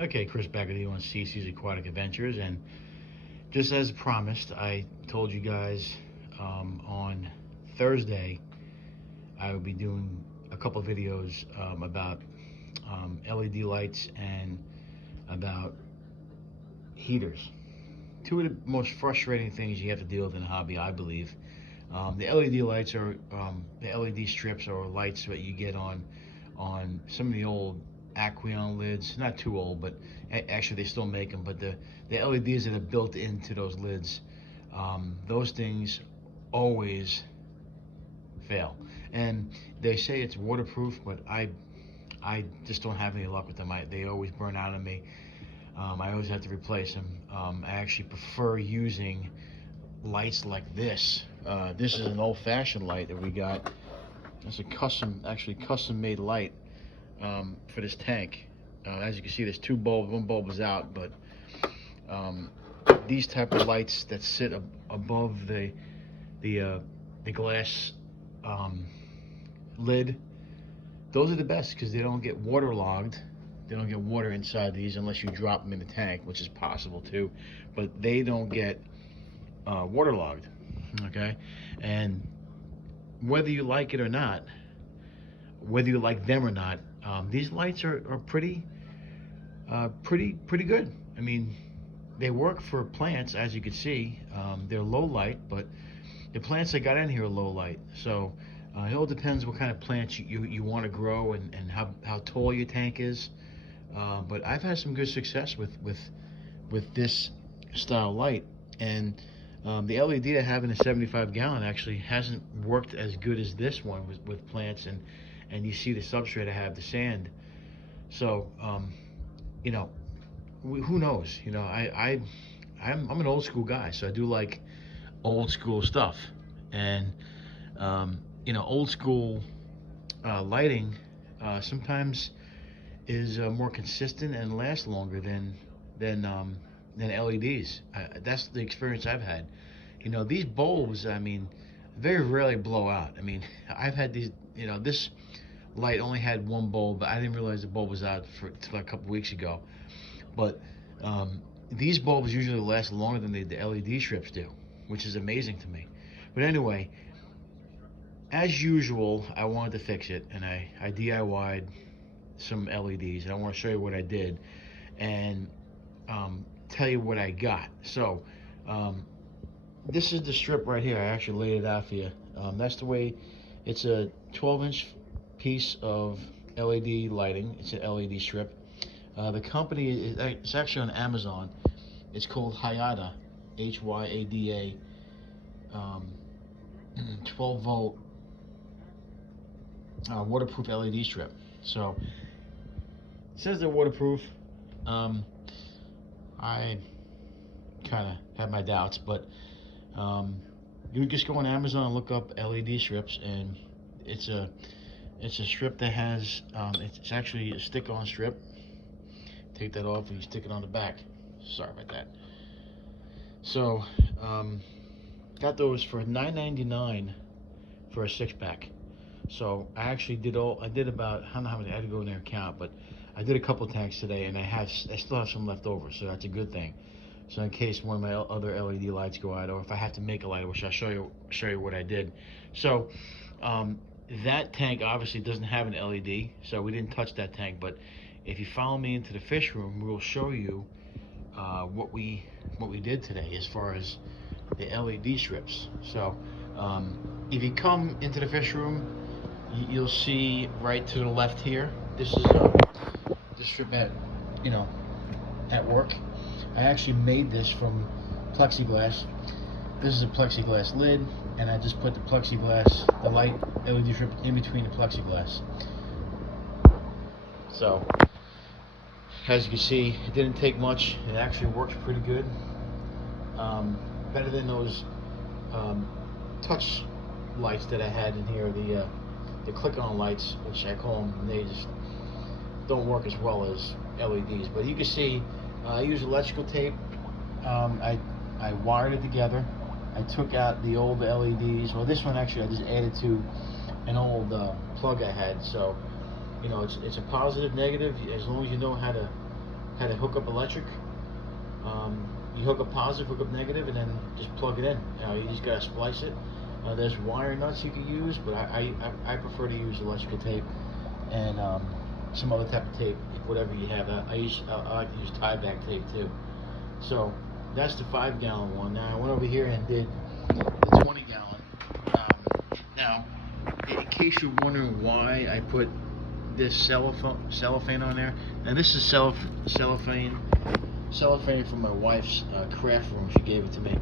Okay, Chris back with you on CC's Aquatic Adventures, and just as promised, I told you guys on Thursday I would be doing a couple videos about LED lights and about heaters. Two of the most frustrating things you have to deal with in the hobby, I believe. The LED lights are the LED strips or lights that you get on some of the old Aqueon lids. Not too old, but actually they still make them. But the LEDs that are built into those lids, those things always fail. And they say it's waterproof, but I just don't have any luck with them. They always burn out on me. I always have to replace them. I actually prefer using lights like this. This is an old-fashioned light that we got. It's a actually custom-made light for this tank. As you can see, there's two bulbs. One bulb is out, but um, these type of lights that sit above the glass lid, those are the best because they don't get waterlogged. They don't get water inside these unless you drop them in the tank, which is possible too. But they don't get waterlogged. Okay, and whether you like it or not, whether you like them or not, these lights are pretty good. I mean, they work for plants, as you can see. They're low light, but the plants I got in here are low light. So it all depends what kind of plants you want to grow and how tall your tank is. But I've had some good success with this style light, and the LED I have in a 75 gallon actually hasn't worked as good as this one with plants, and you see the substrate I have, the sand. So you know, who knows? You know, I'm an old school guy, so I do like old school stuff, and you know, old school lighting sometimes is more consistent and lasts longer than LEDs. That's the experience I've had. You know, these bulbs, I mean, very rarely blow out. I mean, I've had these, you know, this light only had one bulb, but I didn't realize the bulb was out till a couple weeks ago. But these bulbs usually last longer than the LED strips do, which is amazing to me. But anyway, as usual, I wanted to fix it, and I DIY'd some LEDs, and I want to show you what I did and tell you what I got. So this is the strip right here. I actually laid it out for you. That's the way. It's a 12-inch piece of LED lighting. It's an LED strip. The company it's actually on Amazon. It's called Hyada, Hyada, 12 volt waterproof LED strip. So it says they're waterproof. I kind of have my doubts, but you just go on Amazon and look up LED strips, and it's a strip that has it's actually a stick-on strip. Take that off and you stick it on the back. Sorry about that. So got those for $9.99 for a 6-pack. So I actually did about, I don't know how many, I had to go in there and count, but I did a couple tanks today, and I still have some left over, so that's a good thing. So in case one of my other LED lights go out, or if I have to make a light, which I'll show you what I did. So that tank obviously doesn't have an LED, so we didn't touch that tank. But if you follow me into the fish room, we'll show you what we did today as far as the LED strips. So if you come into the fish room, you'll see right to the left here. This is the strip at work. I actually made this from plexiglass. This is a plexiglass lid, and I just put the light LED strip in between the plexiglass. So as you can see, it didn't take much. It actually works pretty good. Better than those touch lights that I had in here, the click-on lights, which I call them. They just don't work as well as LEDs. But you can see, I use electrical tape. I wired it together. I took out the old LEDs. Well, this one actually I just added to an old plug I had. So, you know, it's a positive, negative. As long as you know how how to hook up electric. You hook up positive, hook up negative, and then just plug it in. You just gotta splice it. There's wire nuts you can use, but I prefer to use electrical tape and some other type of tape, whatever you have. I like to use tie-back tape too. So that's the 5-gallon one. Now I went over here and did the 20-gallon. Now, in case you're wondering why I put this cellophane on there, now this is cellophane from my wife's craft room. She gave it to me.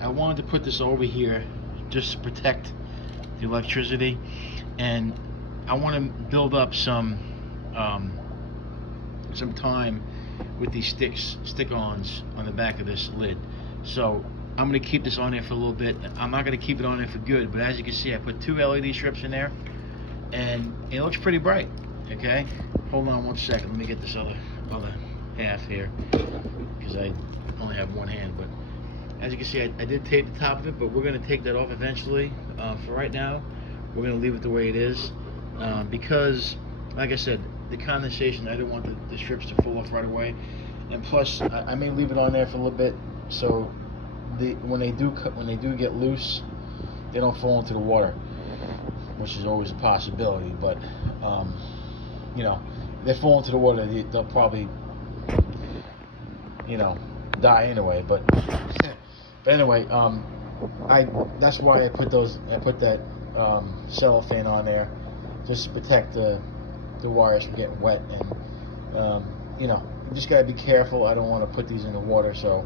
I wanted to put this over here just to protect the electricity, and I want to build up some time with these stick-ons on the back of this lid. So I'm going to keep this on there for a little bit. I'm not going to keep it on there for good, but as you can see, I put 2 LED strips in there, and it looks pretty bright. Okay, hold on one second. Let me get this other half here, because I only have one hand. But as you can see, I did tape the top of it, but we're going to take that off eventually. For right now, we're going to leave it the way it is, because, like I said, the condensation, I didn't want the strips to fall off right away, and plus I may leave it on there for a little bit, so when they do get loose, they don't fall into the water, which is always a possibility. But you know, if they fall into the water, they'll probably, you know, die anyway. But anyway, that's why I put that cellophane on there, just to protect the wires from getting wet. And you know, you just gotta be careful. I don't want to put these in the water, so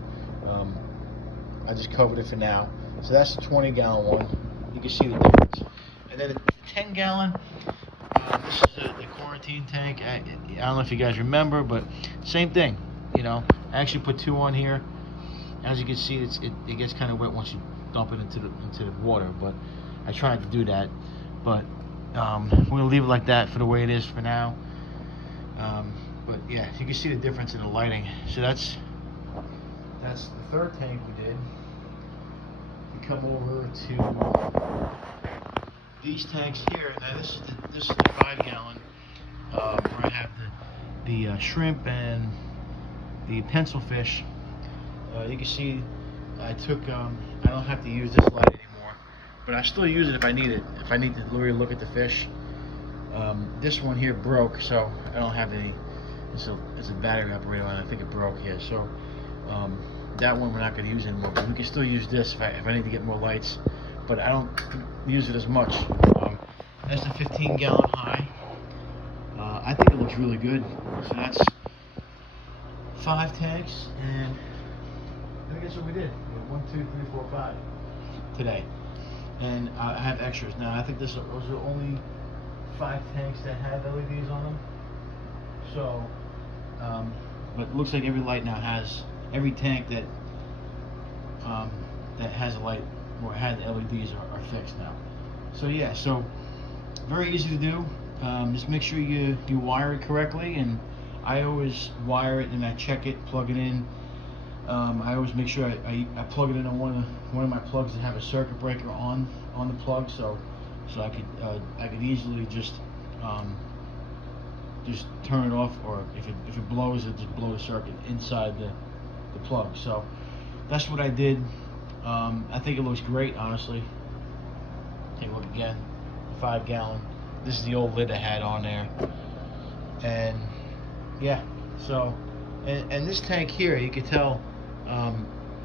I just covered it for now. So that's the 20-gallon one. You can see the difference. And then the 10-gallon, this is the quarantine tank. I don't know if you guys remember, but same thing. You know, I actually put 2 on here. As you can see, it gets kind of wet once you dump it into the water, but I tried to do that. But we're gonna leave it like that for the way it is for now. But yeah, you can see the difference in the lighting. So that's the third tank we did. We come over to these tanks here. Now this is the 5-gallon, where I have the shrimp and the pencil fish. You can see I don't have to use this light anymore, but I still use it if I need it. If I need to really look at the fish. This one here broke, so I don't have any. It's a battery operated one. I think it broke here, so that one we're not going to use anymore. But we can still use this if I need to get more lights, but I don't use it as much. That's the 15-gallon high. I think it looks really good. So that's 5 tanks, and I guess what we did. 1, 2, 3, 4, 5 today, and I have extras now. I think those are only 5 tanks that have LEDs on them. So, but it looks like every light now every tank that has a light or has LEDs are fixed now. So yeah, so very easy to do. Just make sure you wire it correctly, and I always wire it and I check it, plug it in. I always make sure I plug it in on one of my plugs that have a circuit breaker on the plug, so I could easily just turn it off, or if it blows, it just blow the circuit inside the plug. So that's what I did. I think it looks great, honestly. Take a look again. 5-gallon. This is the old lid I had on there, and yeah. So and this tank here, you can tell.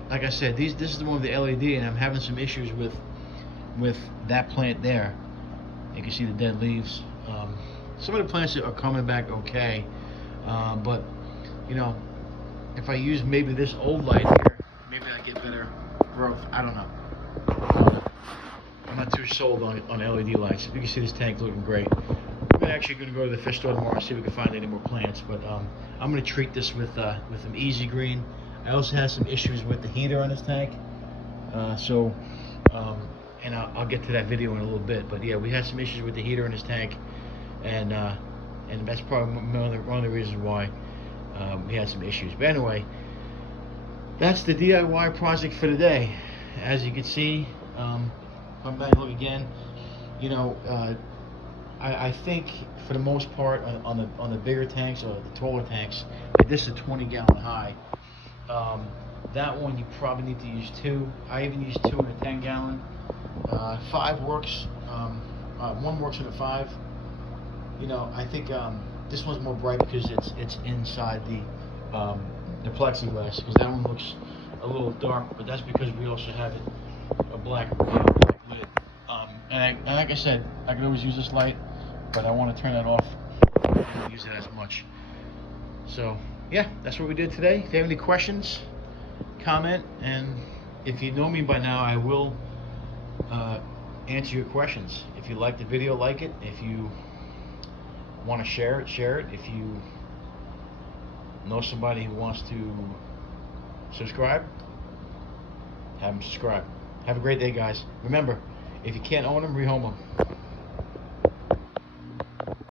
Like I said, this is the one with the LED, and I'm having some issues with that plant there. You can see the dead leaves. Some of the plants are coming back okay, but you know, if I use maybe this old light here, maybe I get better growth. I don't know. I'm not too sold on LED lights. You can see this tank looking great. We're actually going to go to the fish store tomorrow and see if we can find any more plants. But I'm going to treat this with some Easy Green. I also have some issues with the heater on this tank. And I'll get to that video in a little bit. But yeah, we had some issues with the heater in this tank, and that's probably one of the reasons why we had some issues. But anyway, that's the DIY project for today. As you can see, come back and look again. You know, I think for the most part on the bigger tanks or the taller tanks, this is a 20-gallon high. That one you probably need to use 2. I even use 2 in a 10-gallon. 5 works. 1 works in a 5. You know, I think this one's more bright because it's inside the plexiglass, because that one looks a little dark, but that's because we also have it a black lid. And like I said, I could always use this light, but I want to turn that off. I don't use it as much. So yeah, that's what we did today. If you have any questions, comment, and if you know me by now, I will answer your questions. If you like the video, like it. If you want to share it, share it. If you know somebody who wants to subscribe, have them subscribe. Have a great day, guys. Remember, if you can't own them, rehome them.